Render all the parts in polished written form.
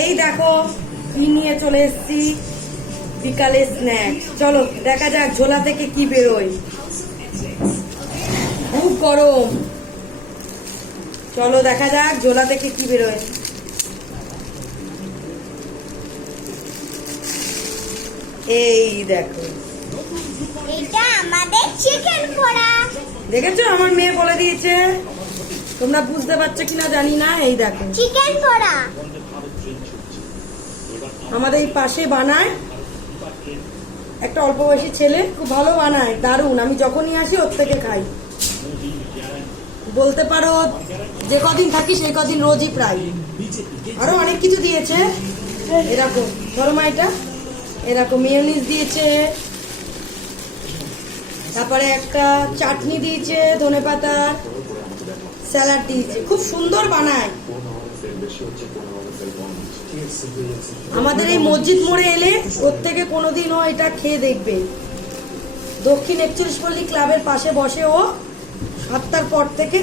এই দেখো কি নিয়ে চলে এসেছি, বিকালে স্ন্যাক্স। চলো দেখা যাক ঝোলা থেকে কি বেরোয়। খুব গরম, চলো দেখা যাক ঝোলা থেকে কি বেরোয়। এই দেখো, এটা আমাদের চিকেন পোড়া। দেখেছো আমার মেয়ে বলে দিয়েছে, তোমরা বুঝতে পারছো কিনা জানি না। এই দেখো চিকেন পোড়া আমাদের এই পাশে বানায় একটা অল্প বয়সী ছেলে, খুব ভালো বানায়, দারুণ। আমি যখনই আসি ওর থেকে খাই, বলতে পারো যে কদিন থাকি সেই কদিন রোজই প্রায়। আরো অনেক কিছু দিয়েছে, এরকম ধরো মা, এটা এরকম মেয়োনিজ দিয়েছে, তারপরে একটা চাটনি দিয়েছে, ধনেপাতার স্যালাড দিয়েছে, খুব সুন্দর বানায়। আমাদের এই মসজিদ মোড়ে এলে ওর থেকে কোনোদিনও এটা খেয়ে দেখবে। দক্ষিণ 41 পল্লী ক্লাবের পাশে বসে ও, 7টার পর থেকে।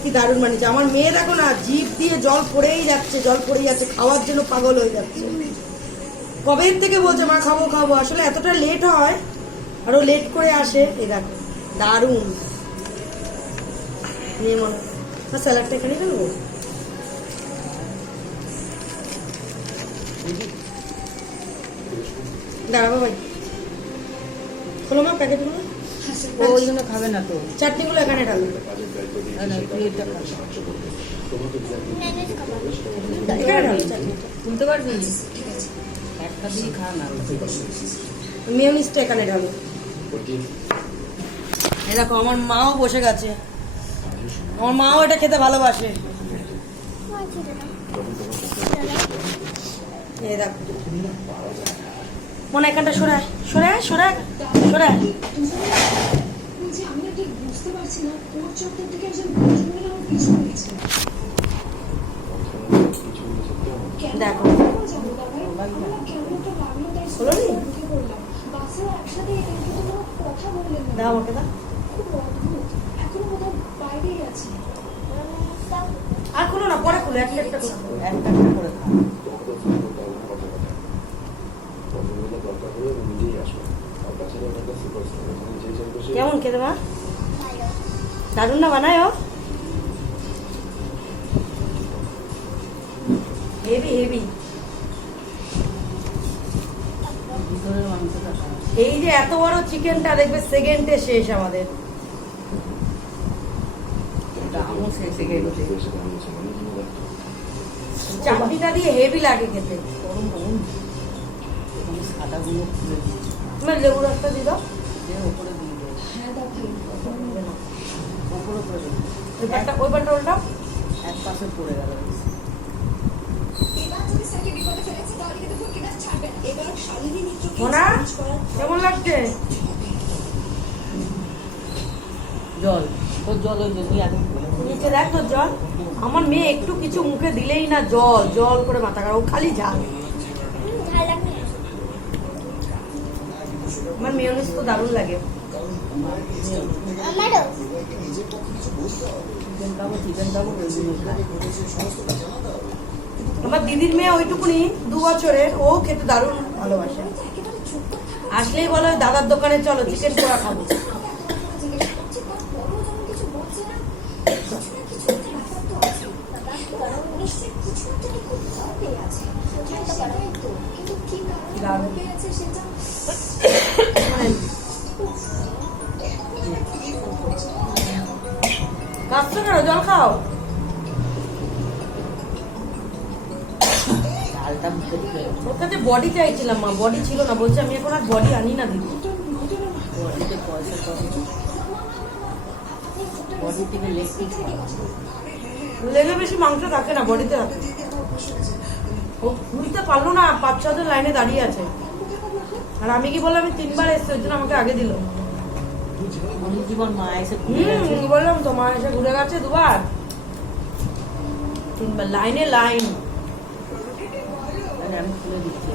কি দারুণ বানিয়েছে। আমার মেয়ে দেখো না, জিভ দিয়ে জল পড়েই যাচ্ছে, জল পড়েই যাচ্ছে, খাওয়ার জন্য পাগল হয়ে যাচ্ছে। কবে থেকে বলছে মা খাবো খাবো, আসলে এতটা লেট হয়, আরো লেট করে আসে। এই দেখো দারুণ নিয়ে মনে স্যালাডটা এখানে ফেলবো। দাঁড়াবো ভাই, খোলো মা প্যাকেটগুলো। ওই জন্য খাবে না তো, চাটনিগুলো এখানে ঢালো, এখানে ঢালো চাটনিটা। শুনতে পারবি? একটা দিয়ে খা না। মেয়োনিজটা এখানে ঢালো। এই দেখো আমার মাও বসে গেছে, আমার মাও এটা খেতে ভালোবাসে। এই দেখো মনে এখানটা সরায় সরায় সরায় সরায়। দেখো দাও আমাকে, দাও আর খুলো না, পরে খুলো, একটা একটা খুলো, একটা একটা করে খা। কেমন খেতে মা? দারুণ না বানায় ও, হেভি হেভি। ভিতরের মাংসটা খা। এই যে এত বড় চিকেনটা দেখবে সেকেন্ডে শেষ আমাদের। দামও শেষে গেছে। চাটনিটা দিয়ে হেভি লাগে খেতে। গরম গরম সাদাগুলো খুলে দিয়েছি, তোমার লেবু রসটা দিয়ে দাও, দিয়ে ওপরে দিয়ে দেবো। ওপরে করে দেবো। ওই পাটটা উল্টাও। এক পাশে পড়ে গেল। মোনা কেমন লাগছে? জল, তোর জল ওই জন্য আগে নিচে দেখ তোর জল। আমার মেয়ে একটু কিছু মুখে দিলেই না জল জল করে মাথা খারাপ, ও খালি ঝাল। আমার মেয়োনিজ তো দারুণ লাগে। চিকেন খাবো চিকেন খাবো ওই জন্য খাই। আমার দিদির মেয়ে ওইটুকুনি 2 বছরের, ও খেতে দারুণ ভালোবাসে। আসলেই বলো দাদার দোকানে চলো চিকেন পোড়া খাবো। কাঁদছো কেন? জল খাও। ডালটা মুখে দিতে ওর কাছে বডি চাইছিলাম মা, বডি ছিল না, বলছে আমি এখন আর বডি আনি না দিদি। বডিতে পয়সা কম, বডি থেকে লেগ পিস লেগে বেশি মাংস থাকে না, বডিতে থাকে। ও বুঝতে পারলো না, 5-6 জন লাইনে দাঁড়িয়ে আছে, আর আমি কি বললাম আমি 3বার এসছি, ওই জন্য আমাকে আগে দিল। জীবন মা এসে ঘুরে গেছে। বললাম তো মা এসে ঘুরে গেছে 2বার 3বার লাইনে লাইন। আমি খুলে দিচ্ছি।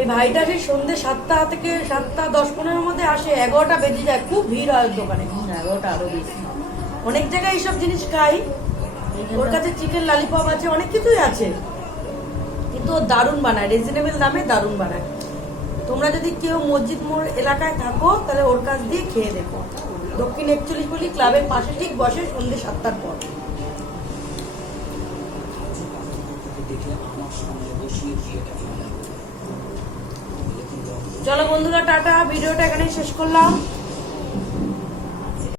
এই ভাইটা সেই সন্ধ্যে 7টা থেকে 7টা 10-15 মধ্যে আসে, 11টা বেজে যায়, খুব ভিড় হয় দোকানে। 11টা আরো বেশি। অনেক জায়গায় এইসব জিনিস খাই, ওর কাছে চিকেন ললিপপ আছে, অনেক কিছুই আছে। কিন্তু ও দারুণ বানায়, রিজনেবল দামে দারুণ বানায়। তোমরা যদি কেউ মসজিদ মোড় এলাকায় থাকো তাহলে ওর কাছ দিয়ে খেয়ে দেখো। দক্ষিণ 41 পল্লী ক্লাবের পাশে ঠিক বসে সন্ধ্যে 7টার পর। চলো বন্ধুরা, টাটা। ভিডিওটা এখানেই শেষ করলাম।